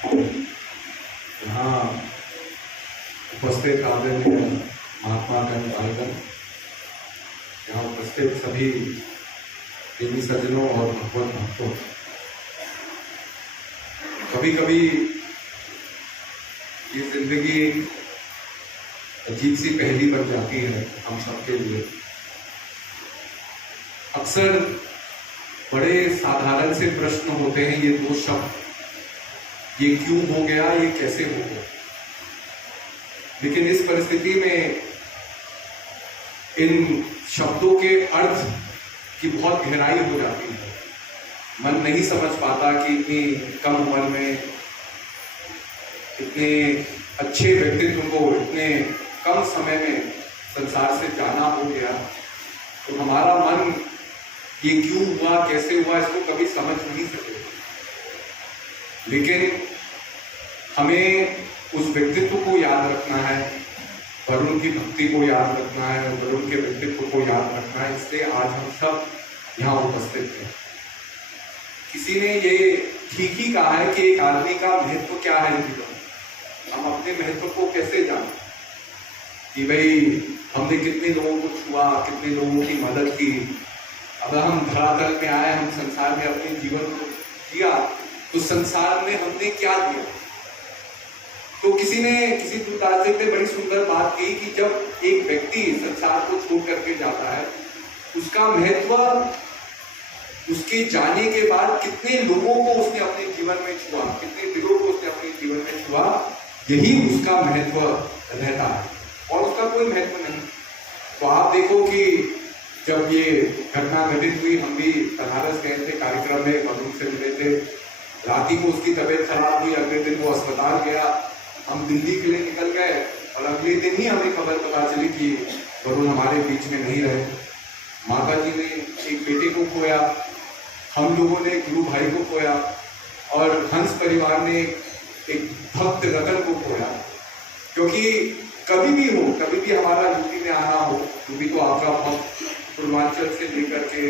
यहाँ उपस्थित आदरणीय महात्मा गणपालगण, यहाँ उपस्थित सभी प्रेमी सज्जनों और भगवत भक्तों, कभी कभी ये जिंदगी एक अजीब सी पहेली बन जाती है हम सबके लिए। अक्सर बड़े साधारण से प्रश्न होते हैं, ये दो शब्द, ये क्यों हो गया, ये कैसे हो गया। लेकिन इस परिस्थिति में इन शब्दों के अर्थ की बहुत गहराई हो जाती है। मन नहीं समझ पाता कि इतनी कम उम्र में इतने अच्छे व्यक्तित्व को इतने कम समय में संसार से जाना हो गया। तो हमारा मन ये क्यों हुआ, कैसे हुआ, इसको कभी समझ नहीं सके। लेकिन हमें उस व्यक्तित्व को याद रखना है, वरुण की भक्ति को याद रखना है, वरुण के व्यक्तित्व को याद रखना है। इसलिए आज हम सब यहाँ उपस्थित हैं। किसी ने ये ठीक ही कहा है कि एक आदमी का महत्व क्या है जीवन में। हम अपने महत्व को कैसे जानें कि भाई हमने कितने लोगों को छुआ, कितने लोगों की मदद की। अगर हम धरातल में आए, हम संसार में अपने जीवन को जिया, तो संसार में हमने क्या दिया। तो किसी दूरदर्शी ने बड़ी सुंदर बात की कि जब एक व्यक्ति संसार को छोड़ करके जाता है, उसका महत्व उसके जाने के बाद कितने लोगों को उसने अपने जीवन में छुआ, कितने दिलों को उसने अपने जीवन में छुआ, यही उसका महत्व रहता है और उसका कोई महत्व नहीं। तो आप देखो कि जब ये घटना घटित हुई, हम भी बनारस गए थे, कार्यक्रम में वरुण से मिले थे। रात ही को उसकी तबीयत खराब हुई, अगले दिन वो अस्पताल गया, हम दिल्ली के लिए निकल गए और अगले दिन ही हमें खबर पता चली कि वरुण हमारे बीच में नहीं रहे। माता जी ने एक बेटे को खोया, हम लोगों ने गुरु भाई को खोया और हंस परिवार ने एक भक्त रतन को खोया। क्योंकि कभी भी हमारा यूपी में आना हो, यूपी तो आपका बहुत पूर्वांचल से लेकर के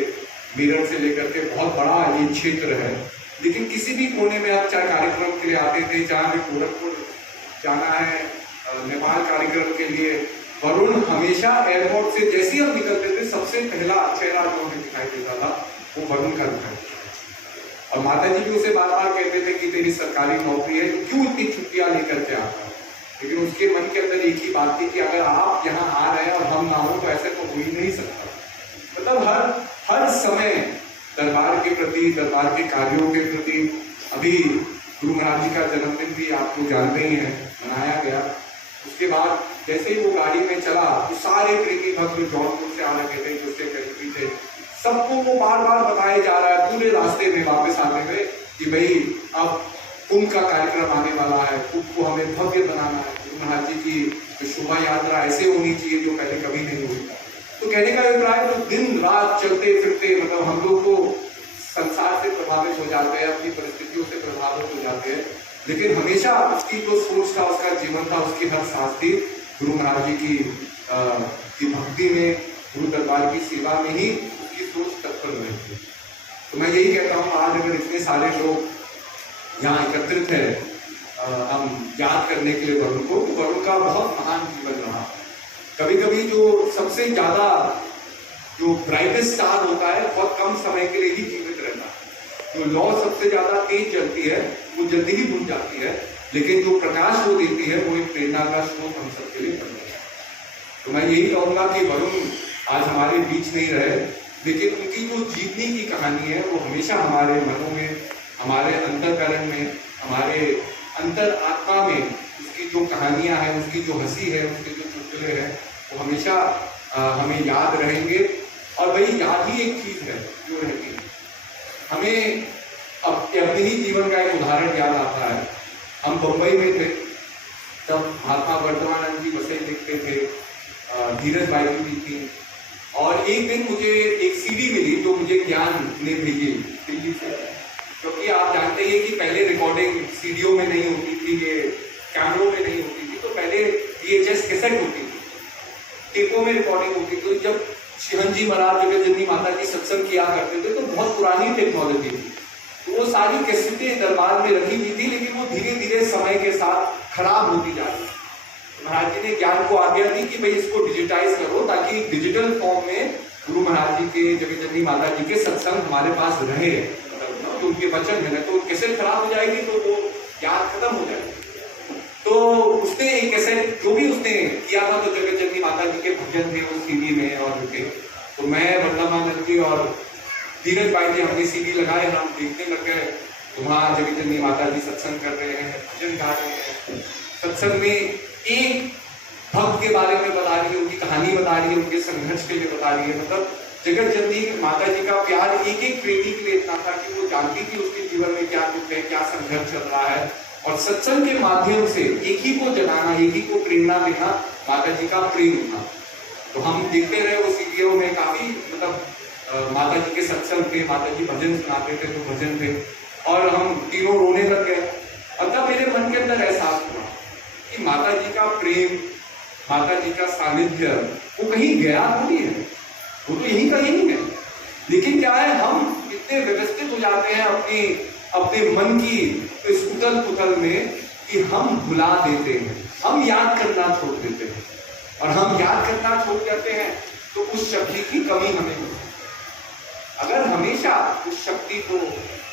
मेरठ से लेकर के बहुत बड़ा ये क्षेत्र है, लेकिन किसी भी कोने में आप चाहे कार्यक्रम के लिए आते थे, चाहे हमें गोरखपुर जाना है नेपाल कार्यक्रम के लिए, वरुण हमेशा एयरपोर्ट से जैसे ही हम निकलते थे, सबसे पहला चेहरा जो हमें दिखाई देता था वो वरुण का दिखाई देता। और माता जी भी उसे बार बार कहते थे कि तेरी सरकारी नौकरी है, तो क्यों इतनी छुट्टियां लेकर के आता है। लेकिन उसके मन के अंदर एक ही बात थी कि अगर आप यहाँ आ रहे हैं और हम ना हो तो ऐसे तो हो ही नहीं सकता। मतलब हर समय दरबार के प्रति, दरबार के कार्यों के प्रति। अभी गुरु महाराज जी का जन्मदिन भी आपको जानते ही है, मनाया गया। उसके बाद जैसे ही वो गाड़ी में चला तो सारे प्रेमी भक्त जौनपुर से आ रहे थे, जो उससे करीबी थे, सबको वो बार बार बताया जा रहा है पूरे रास्ते में वापस आते हुए कि भाई अब कुंभ का कार्यक्रम आने वाला है, कुंभ को हमें भव्य बनाना है। गुरु महाराज जी की शोभा यात्रा ऐसे होनी चाहिए जो पहले कभी नहीं हुई। तो कहने का अभिप्राय, तो दिन रात चलते फिरते मतलब हम लोग को संसार से प्रभावित हो जाते हैं, अपनी परिस्थितियों से प्रभावित हो जाते हैं, लेकिन हमेशा उसकी जो सोच था, उसका जीवन था, उसकी हर सांस थी गुरु महाराज जी की भक्ति में, गुरु दरबार की सेवा में ही उसकी सोच तत्पर रहती है। तो मैं यही कहता हूँ, आज अगर इतने सारे लोग यहाँ एकत्रित है हम याद करने के लिए वरुण को, तो वरुण का बहुत महान जीवन रहा। कभी कभी जो सबसे ज्यादा जो ब्राइटेस्ट स्टार होता है, बहुत कम समय के लिए ही जीवित रहता है। जो लौ सबसे ज्यादा तेज जलती है वो जल्दी ही बुझ जाती है, लेकिन जो प्रकाश वो देती है वो एक प्रेरणा का स्रोत हम सबके लिए बन जाता है। तो मैं यही कहूँगा कि वरुण आज हमारे बीच नहीं रहे, लेकिन उनकी जो जीवनी की कहानी है वो हमेशा हमारे मनों में, हमारे अंतःकरण में, हमारे अंतर आत्मा में उसकी जो कहानियाँ हैं, उसकी जो हंसी है, उसके जो चुटकुले हैं, वो हमेशा हमें याद रहेंगे। और वही याद ही एक चीज है जो रहती है। हमें अपने ही जीवन का एक उदाहरण याद आता है। हम बम्बई में थे, तब महात्मा वर्तमानंद जी बसें लिखते थे, धीरज भाई भी थी, और एक दिन मुझे एक सीडी मिली जो मुझे ज्ञान ने भेजी दिल्ली से। क्योंकि आप जानते हैं कि पहले रिकॉर्डिंग सीडीओ में नहीं होती थी, ये कैमरों में नहीं होती थी, तो पहले VHS कैसेट होती थी, टेपों में रिकॉर्डिंग होती थी। तो जब शिवजी महाराज जगत जननी माता जी सत्संग किया करते थे तो बहुत पुरानी टेक्नोलॉजी थी, तो वो सारी कैसेटें दरबार में रखी हुई थी, लेकिन वो धीरे धीरे समय के साथ खराब होती जा रही। महाराज जी ने ज्ञान को आज्ञा दी कि भाई इसको डिजिटाइज करो, ताकि डिजिटल फॉर्म में गुरु महाराज जी के, जगतजननी माता जी के सत्संग हमारे पास रहे, तो उनके वचन है ना, तो कैसेट खराब हो जाएगी तो वो ज्ञान खत्म हो जाएगी। तो उसने एक कैसेट जो भी उसने किया था, तो जगतजननी माता जी के भजन थे उस सीडी में और उनके, तो मैं वल्लभानंद जी और धीरज भाई जी हमने सीडी लगाए, हम देखने लग गए। तो वहाँ जगतजननी माता जी सत्संग कर रहे हैं, भजन गा रहे हैं। सत्संग में एक भक्त के बारे में बता रही है, उनकी कहानी बता रही है, उनके संघर्ष के लिए बता रही है। मतलब जगतजननी माता जी का प्यार एक एक प्रेमी के लिए इतना था कि वो जानती थी उसके जीवन में क्या दुख है, क्या संघर्ष चल रहा है, और सत्संग के माध्यम से एक ही को जगाना, एक ही को प्रेरणा देना माता जी का प्रेम था। तो हम देखते रहे वो सीडीओ में काफी मतलब माता जी के सत्संग थे, माता जी भजन सुनाते थे तो भजन थे, और हम तीनों रोने लग गए। और तब मेरे मन के अंदर एहसास हुआ कि माता जी का प्रेम, माता जी का सानिध्य वो कहीं गया थोड़ी है, वो तो यहीं का यहीं है। लेकिन क्या है, हम इतने व्यवस्थित हो जाते हैं अपने मन की इस उथल पुथल में कि हम भुला देते हैं, हम याद करना छोड़ देते हैं। और हम याद करना छोड़ जाते हैं तो उस शक्ति की कमी हमें होती है। अगर हमेशा उस शक्ति को,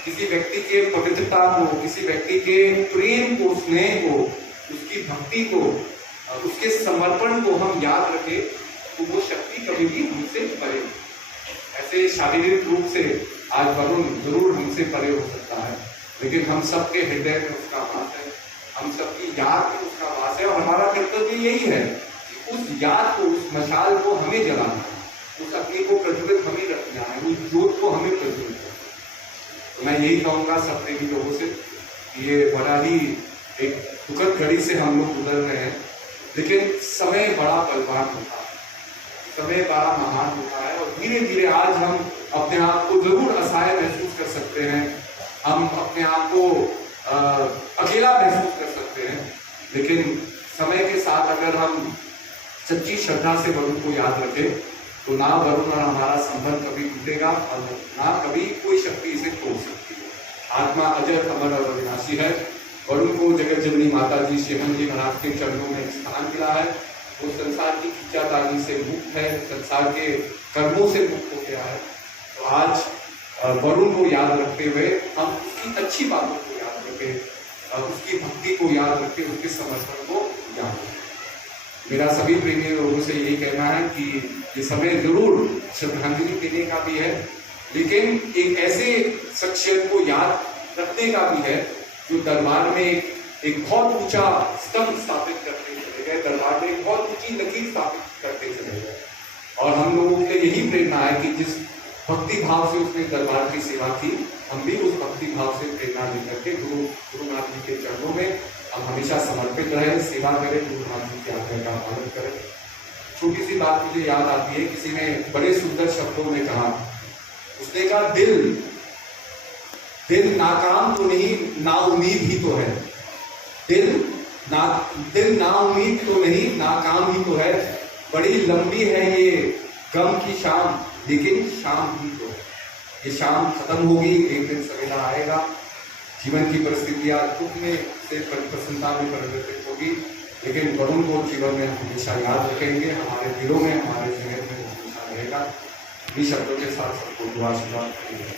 किसी व्यक्ति के पवित्रता को, किसी व्यक्ति के प्रेम को, स्नेह को, उसकी भक्ति को, उसके समर्पण को हम याद रखें, तो वो शक्ति कभी भी हमसे परे। ऐसे शारीरिक रूप से आज वरुण जरूर हमसे परे हो सकता है, लेकिन हम सबके हृदय में उसका वास है, हम सबकी याद में उसका वास है। और हमारा कर्तव्य यही है कि उस याद को, उस मशाल को हमें जलाना है, उस अग्नि को प्रज्वलित हमें रखना है, उस ज्योत को हमें प्रज्वलित करना है। तो मैं यही कहूँगा सब प्रेमी लोगों से, ये बड़ा ही एक दुखद घड़ी से हम लोग गुजर रहे हैं, लेकिन समय बड़ा बलवान होता है, समय बड़ा महान होता है। और धीरे धीरे आज हम अपने आप को जरूर असहाय महसूस कर सकते हैं, हम अपने आप को अकेला महसूस कर सकते हैं, लेकिन समय के साथ अगर हम सच्ची श्रद्धा से वरुण को याद रखें, तो ना वरुण और हमारा संबंध कभी टूटेगा और ना कभी कोई शक्ति इसे तोड़ सकती है। आत्मा अजर, अमर और अविनाशी है। वरुण को जगतजननी माता जी शिवन जी महाराज के चरणों में स्थान मिला है। वो संसार की खींचातानी से मुक्त है, संसार के कर्मों से मुक्त हो गया है। तो आज वरुण को याद रखते हुए हम उसकी अच्छी बातों को याद रखें, उसकी भक्ति को याद रखें, उसके समर्पण को याद रखें। मेरा सभी प्रेमी लोगों से यही कहना है कि ये समय जरूर श्रद्धांजलि देने का भी है, लेकिन एक ऐसे शख्सियत को याद रखने का भी है जो दरबार में एक बहुत ऊंचा स्तंभ स्थापित करते चले गए, दरबार में एक बहुत ऊंची लकीर स्थापित करते चले गए। और हम लोगों के लिए यही प्रेरणा है कि जिस भक्ति भाव से उसने दरबार की सेवा की, हम भी उस भक्ति भाव से प्रेरणा लेकर के गुरुनाथ जी के चरणों में हम हमेशा समर्पित रहें, सेवा करें, गुरुनाथ जी की आज्ञा का पालन करें। छोटी सी बात मुझे याद आती है, किसी ने बड़े सुंदर शब्दों में कहा, उसने कहा दिल नाकाम तो नहीं, नाउम्मीद ही तो है। दिल नाउम्मीद तो नहीं, नाकाम ही तो है। बड़ी लंबी है ये गम की शाम, लेकिन शाम ही तो है। ये शाम खत्म होगी, एक दिन सवेरा आएगा, जीवन की परिस्थितियां दुख में से प्रसन्नता में परिवर्तित होगी, लेकिन वरुण को जीवन में हमेशा याद रखेंगे, हमारे दिलों में, हमारे जहन में हमेशा रहेगा। इस शब्दों के साथ सबको दुआ शुरुआत करेंगे।